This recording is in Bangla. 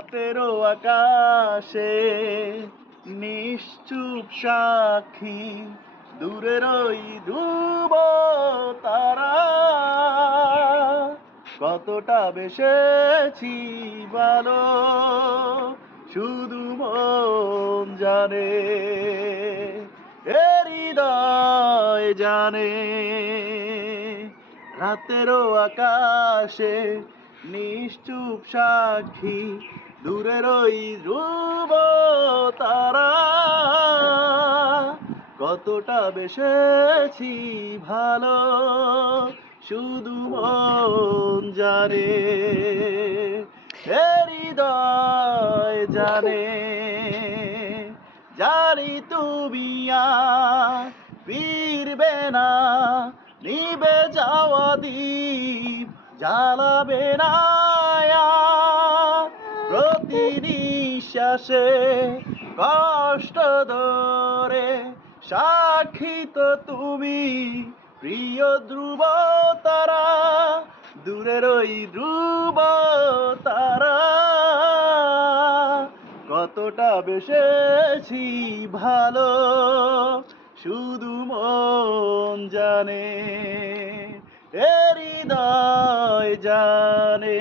রাতেরও আকাশে নিশ্চুপ সাক্ষী, দূরের ওই ধ্রুব তারা। কতটা বেসেছি ভালো, শুধু মন জানে হৃদয় জানে। রাতেরও আকাশে নিশ্চুপ সাক্ষী, দূরের ওই ধ্রুব তারা। কতটা বেসেছি ভালো, শুধু মন জানে, হৃদয় জানে। জানি তুমি আর ফিরবে না, নিবে যাওয়া দ্বীপ। জ্বালাবে না। প্রতি নিঃশ্বাসে কষ্ট ধরে সাক্ষী তো তুমি, প্রিয় ধ্রুব তারা দূরের ওই ধ্রুব তারা কতটা বেসেছি ভালো, শুধু মন জানে জানে।